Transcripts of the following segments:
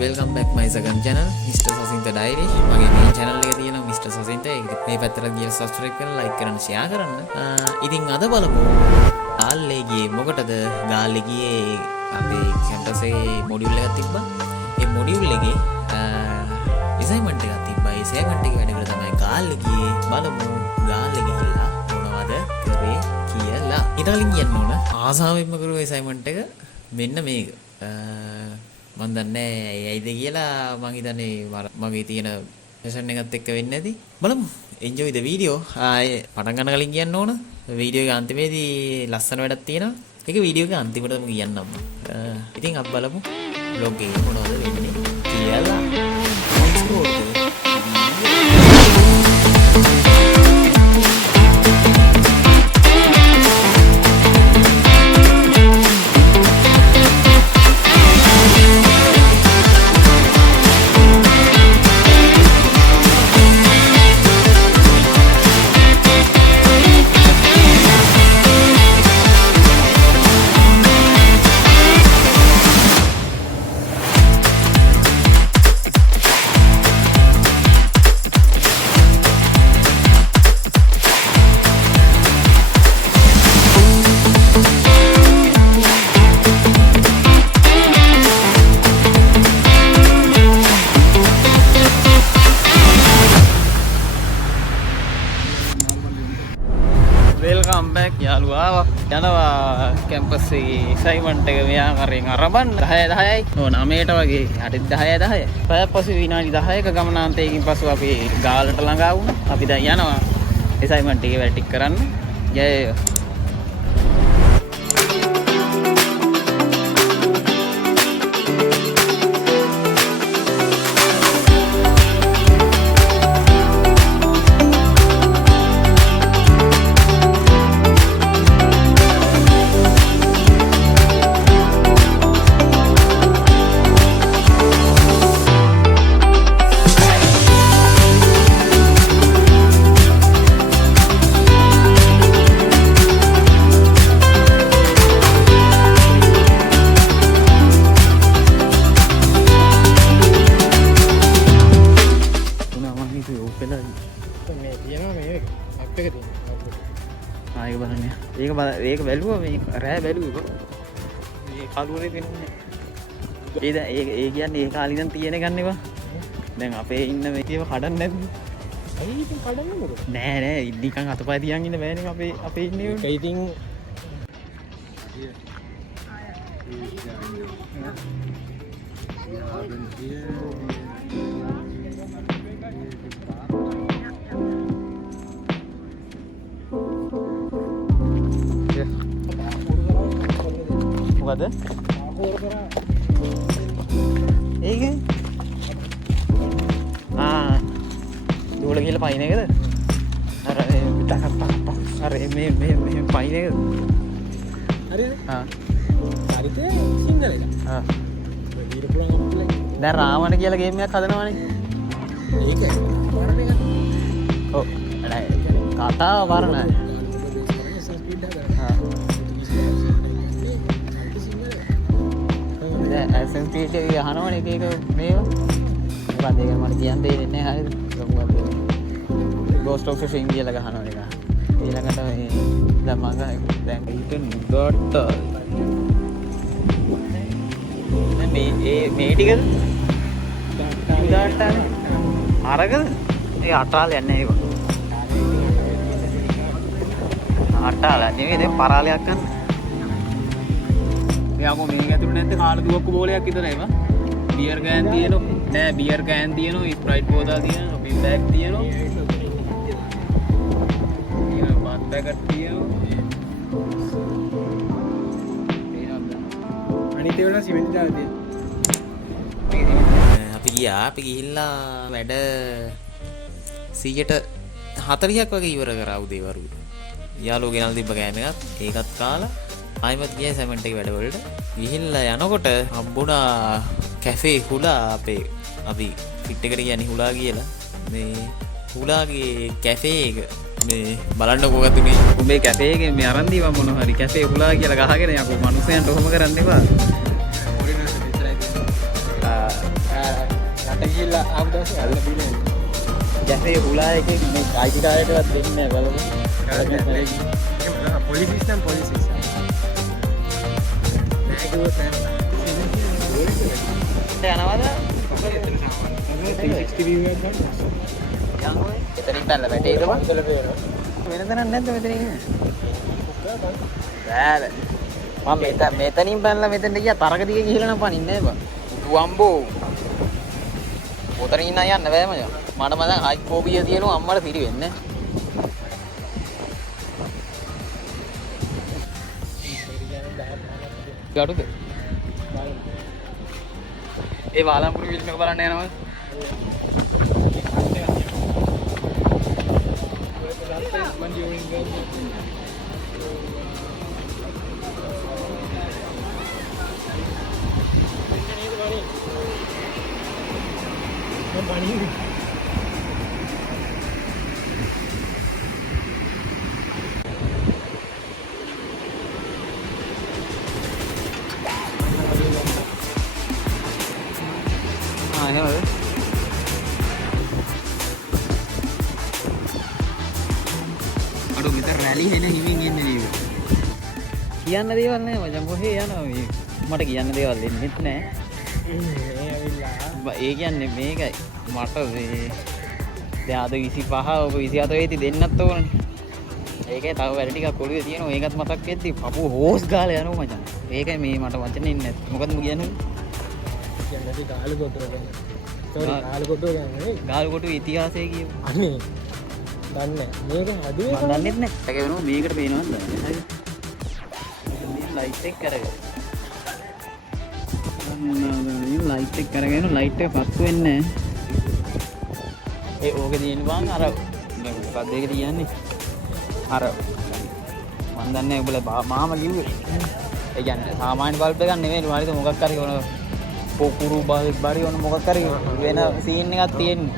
welcome back my second channel Mr. Sasinta Diary. මගේ main channel එක තියෙනවා Mr. Sasinta. ඒක මේ පැත්තට ගිහලා subscribe කරලා like කරන්න share කරන්න. ඉතින් අද බලමු ගාල්ලේ ගියේ මොකටද? ගාල්ලේ ගියේ අපේ campus එකේ module එකක් තිබ්බා. ඒ module එකේ assignment එකක් තිබ්බා. ඒ assignment එකේ වැඩ කරලා තමයි ගාල්ලේ ගියේ. බලමු ගාල්ලේ ගිහිල්ලා මොනවද කරේ කියලා. ඊට කලින් කියන්න ඕන ආසාවෙන්ම කරුව assignment එක මෙන්න මේක. මන් දන්නේ ඇයිද කියලා මං හිතන්නේ මගේ තියෙන සෙෂන් එකත් එක්ක වෙන්නේ නැති. බලමු. enjoy the video. ආයේ පටන් ගන්න කලින් කියන්න ඕන වීඩියෝ එක අන්තිමේදී ලස්සන වැඩක් තියෙනවා. ඒක වීඩියෝ එක අන්තිමටම කියන්නම්. ඉතින් අපි බලමු vlog එක මොනවද වෙන්නේ කියලා. welcome back යාළුවා. යනවා කැම්පස් එකේ assignment එක මෙයා කරෙන් අරබන් 10යි. ඕ 9ට වගේ හරිද 10. පැය පසු විනාඩි 10ක ගමනාන්තයකින් පසු අපි ගාලට ළඟා වුණා. අපි දැන් යනවා assignment එකේ වැඩ ටික කරන්න. ජය ඒක බැලුවා මේ රෑ බැලුවා මේ කලුවරේ පෙනුනේ. ඒ කියන්නේ ඒ කාලේ ඉඳන් තියෙන ගන්න ඒවා. දැන් අපේ ඉන්න මේකේව කඩන්න නැද්ද? ඇයි ඉතින් කඩන්නේ මොකද? නෑ නිකන් අතපය තියන් ඉන්න බෑනේ අපේ ඉන්නේ. ඒ ඉතින් මොකද? ඒක දුවල ගිහලා පයින් එකද? අර අර මේ පයින් එකද? හරිද? හරිද? සිංහලද? දැන් රාවණ කියලා ගේම් එකක් හදනවානේ. ඒක වරණ එක. ඔව්. කතාව වරණ. SMP එක අහනවනේ එක මේවා. මොකක්ද ඒක මට කියන්න දෙන්නේ නැහැ හරියද? මොකක්ද? Ghost of Tsushima කියලා ගහනවා එක. ඊළඟට මේ දැන් මම දැන් හිතන ඩොට් මේ ටිකද? ඩාටානේ. අරගද? ඒ අටාල යන්නේ ඒක. අටාල නෙවෙයි දැන් පරාලයක් ගන්න. එයාකෝ මේක ඇතුළේ නැත්te කාලා දුවක්කු බෝලයක් විතර ඒවා. බියර් කෑන් තියෙනවා. නෑ බියර් කෑන් තියෙනවා, ස්ප්‍රයිට් බෝතල් තියෙනවා, බිල් බෑග් තියෙනවා. ඊළඟ බත් පැකට් තියෙනවා. අනිත් ඒවා සිමෙන්ති දාලා තියෙනවා. අපි ගිහිල්ලා වැඩ 140ක් වගේ ඉවර කරා උදේ වරු. යාළුවෝ ගෙනල්ලා තිබ්බ කෑම එකක්. ඒකත් කාලා ආයිමත් ගියා සෙමන්ට් එක වැඩවලට. ගිහිල්ලා යනකොට හම්බුණා කැෆේ හුලා අපේ අපි ෆිට් එකට කියන්නේ හුලා කියලා. මේ හුලාගේ කැෆේ එක මේ බලන්න කොහොමද මේ උඹේ කැෆේ එකේ මේ අරන් දීවා මොන හරි කැෆේ හුලා කියලා ගහගෙන යකෝ මිනිස්සුන්ට ඔහොම කරන්න එපා. ආපු දවසේ අල්ල බීලා ගැසේ හුලා එකේ මේ අයිතිකාරයටවත් දෙන්නේ නැහැ බලමු. පොලිස් නම් පොලිස් නෑ කිව්වොත් නෑ යනවාද? 360 view එකක් ගන්න. යනවා. එතනින් පැනලා වැටේද බං? වෙන තැනක් නැද්ද මෙතන ඉන්නේ? බෑ. මම මෙතනින් පැනලා මෙතෙන්ට ගියා තරක දිගේ ගිහලා නම් පනින්නේ නෑ බං. දුවම්බෝ. උතරින් ඉන්න යන්න බෑ මචං. මට මම දැන් හයිට් ෆෝබියා තියෙනවා අම්මට පිරි වෙන්නේ. ගඩුද? ඒ වාලම්පුර ෆිල්ම් එක බලන්න යනවා. එහෙමද? අඩු මෙතන රැලි හෙන හිමින් ඉන්නේ නේද? කියන්න දේවල් නැහැ මචං කොහේ යනවා මේ. මට කියන්න දේවල් දෙන්නෙත් නැහැ. ඒ කියන්නේ මේකයි මට මේ දැන් අද 25 ඔබ 27 වෙදි දෙන්නත් ඕනනේ. ඒකයි තව වැඩ ටිකක් ඔළුවේ තියෙනවා. ඒකත් මතක් වෙද්දි පපුව හොස් ගාලා යනවා මචං. ඒකයි මේ මට වචනේ ඉන්නේ නැත්. මොකද මු කියන්නේ? කියන්නේ ගාලු කොටුව ගැන. සෝරි ගාලු කොටුව ගැන නෙවෙයි. ගාලු කොටුවේ ඉතිහාසය කියමු. අනේ. දන්නේ මේක හදුවේ මම දන්නෙත් නැහැ. ඒක වෙනවා මේකට පේනවද නැහැ. හරි. මේ ලයිට් එක කරගෙන. මේ ලයිට් එක කරගෙන ලයිට් එක පත්තු වෙන්නේ නැහැ. ඒ ඕකේ තියෙන බං අර මොකක්ද ඒක කියන්නේ? අර මන් දන්නේ උඹලා මාම කිව්වේ. ඒ කියන්නේ සාමාන්‍ය බල්බ් එකක් නෙමෙයි හරිද මොකක් හරි ඕන පොකුරු බරි ඕන මොකක් හරි වෙන සීන් එකක් තියෙන්නේ.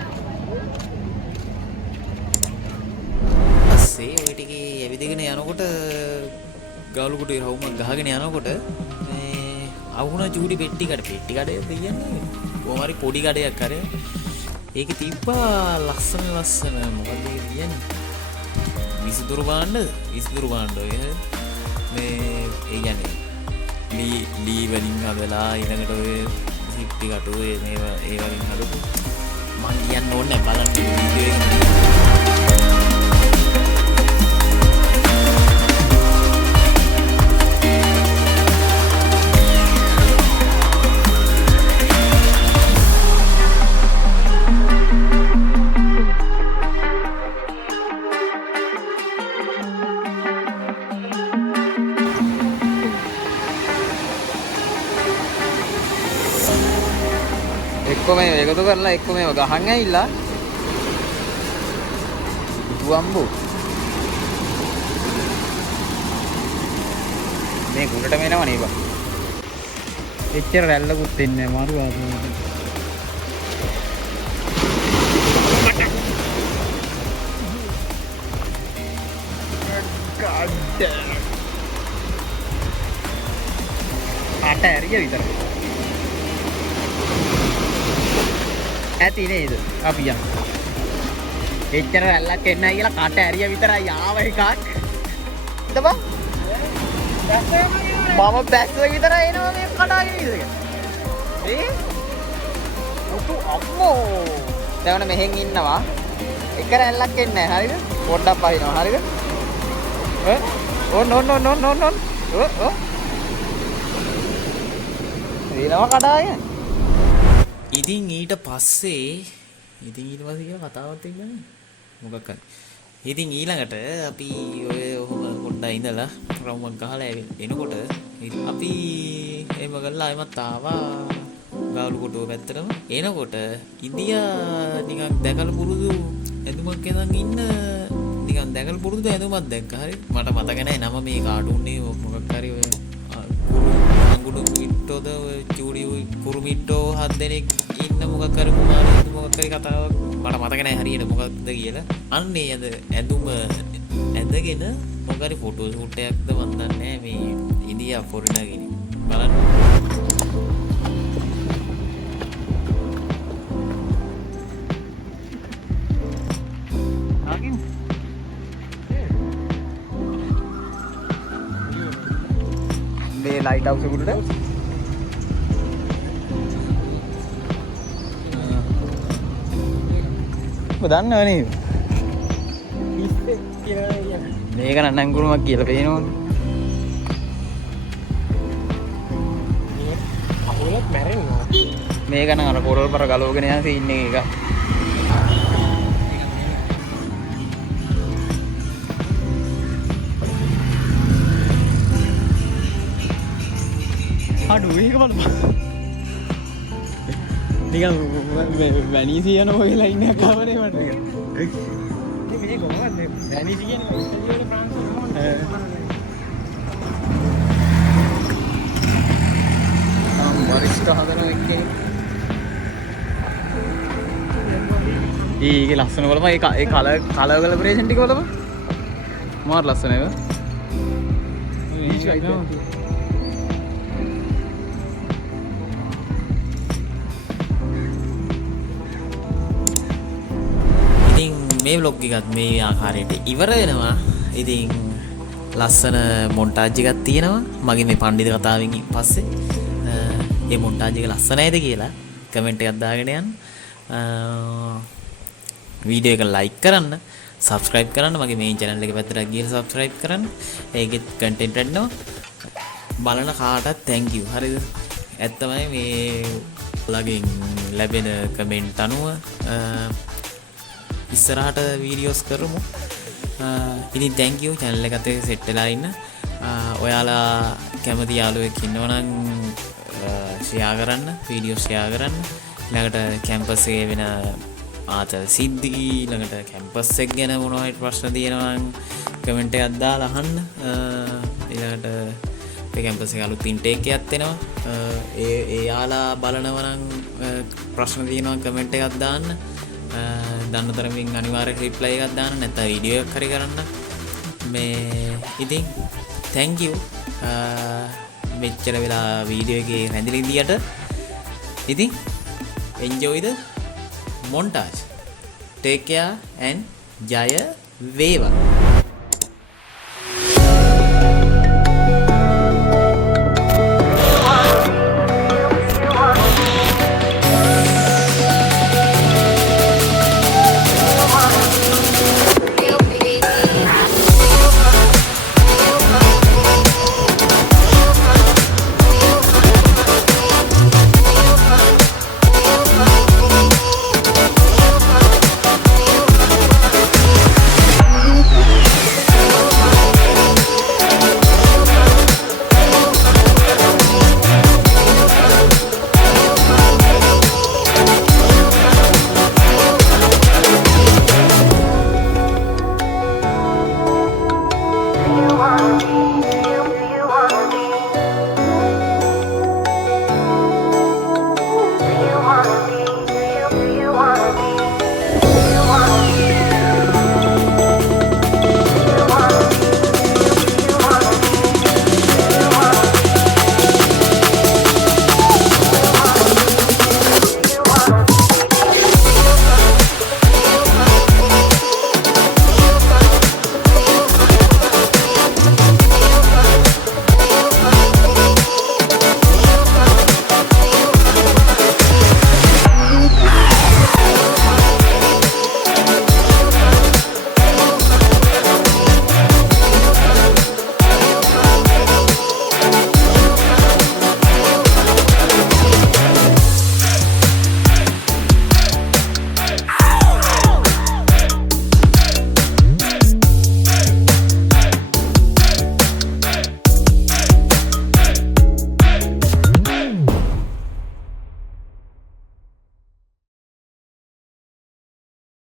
පස්සේ ඔය ටිකේ ඇවිදගෙන යනකොට ගාලු කොටේ රවුමක් ගහගෙන යනකොට මේ අවුණ චූටි පෙට්ටි කඩේ දෙන්නේ. කොහොම හරි පොඩි කඩයක් අර ඒකේ තිබ්බා ලස්සන මොකද ඒ කියන්නේ? විසිතුරු භාණ්ඩ ඔය මේ ඒ කියන්නේ ලී වලින් හදලා ඊළඟට ඔය සිප්ටි කටු මේවා ඒ වලින් හදපු මං කියන්න ඕනේ බලන්න වීඩියෝ එකේ එක්ක මේ එකතු කරලා එක්ක මේව ගහන් ඇවිල්ලා දුවම්බු මේ කුඩට මේනව නේ බා එච්චර රැල්ලකුත් එන්නේ මාරු ආපුවට අට ඇරිය විතරයි ඇති නේද අපි යමු. එච්චර රැල්ලක් එන්නයි කියලා කට ඇරිය විතරයි ආව එකක්. ඉතපන්. මම බැස්ස විතරයි එනවා මේ කඩාගෙන ඉඳගෙන. උතු අම්මෝ. දැන් මෙහෙන් ඉන්නවා. එක රැල්ලක් එන්නේ නැහැ හරිද? පොඩ්ඩක් පහිනවා හරිද? ඔන්න. ඊළම කඩාගෙන. ඉතින් ඊට පස්සේ කියලා කතාවක් තිබ්බනේ මොකක් හරි. ඉතින් ඊළඟට අපි ඔය ඔහොම පොඩ්ඩක් ඉඳලා රවුමක් ගහලා එනකොට අපි එහෙම ගල්ලා ආයෙමත් ආවා ගාලු කොටුව පැත්තටම. එනකොට ඉන්දියා නිකන් දැකලා පුරුදු ඇඳුමක් එනන් ඉන්න නිකන් දැකලා පුරුදු ඇඳුමක් දැක්ක හරි. මට මතක නැහැ නම මේ කාටුන් එක මොකක් හරි ඔය අඟුඩු මිට්ටෝද ඔය චූඩි කුරු මිට්ටෝ හත් දෙනෙක් ඉන්න මොකක් හරි කුමාරයෙක් මොකක් හරි කතාවක් මට මතක නැහැ හරියට මොකක්ද කියලා. අන්නේ ඇඳුම ඇඳගෙන මොකක් හරි ෆොටෝ ෂූට් එකක්ද මන් දන්නේ නැහැ මේ ඉන්දියා ෆොරිනර් කෙනෙක් බලන්න. ලයිට් හවුස් එකට ඔබ දන්නව නේද මේක නන්නංගුරුමක් කියලා පේනවනේ අපුලත් මැරෙනවා මේක නම් අර කොරල් පර ගලවගෙන යන සීන් එක අඩු ඒක බලන්න නිකන් වැනීසි යන ඔය ලයින් එකක් ආවනේ මට නිකන් මේ කොහොමද වැනීසි කියන්නේ ඉතාලි වල ප්‍රාන්ස් වල වරිෂ්ඨ හදන එකේ ඊගේ ලස්සන බලපන් ඒ කලර් කලබරේෂන් ටික බලපන් මාර ලස්සන ඒක ඉතින් මේ vlog එකත් මේ ආකාරයට ඉවර වෙනවා ඉතින් ලස්සන මොන්ටාජ් එකක් තියෙනවා මගේ මේ පණ්ඩිත කතාවෙන් පස්සේ මේ මොන්ටාජ් එක ලස්සනයිද කියලා කමෙන්ට් එකක් දාගෙන යන්න වීඩියෝ එක ලයික් කරන්න සබස්ක්‍රයිබ් කරන්න මගේ මේ channel එක පැත්තට ගිහලා සබස්ක්‍රයිබ් කරන්න ඒකෙත් කන්ටෙන්ට් එනවා බලන කාටත් thank you හරිද ඇත්තමයි මේ ඔයාලගෙන් ලැබෙන කමෙන්ට් අනුව ඉස්සරහට වීඩියෝස් කරමු ඉතින් thank you channel එකත් එක්ක සෙට් වෙලා ඉන්න ඔයාලා කැමති යාළුවෙක් ඉන්නවනම් ෂෙයා කරන්න වීඩියෝ ෂෙයා කරන්න ළඟට කැම්පස් එකේ වෙන ආතල් සිද්ධි ළඟට කැම්පස් එක ගැන මොනවා හරි ප්‍රශ්න තියෙනවා නම් කමෙන්ට් එකක් දාලා අහන්න ඊළඟට මේ කැම්පස් එකේ අලුත් ඉන්ටේක් එකක් එනවා ඒ යාලා බලනවා නම් ප්‍රශ්න තියෙනවා කමෙන්ට් එකක් දාන්න දන්න තරමින් අනිවාර්ය රිප්ලයි එකක් දාන්න නැත්නම් වීඩියෝ එකක් හරි කරන්න මේ ඉතින් thank you මෙච්චර වෙලා වීඩියෝ එකේ රැඳිලා ඉඳියට ඉතින් enjoy the montage take care and jaya veva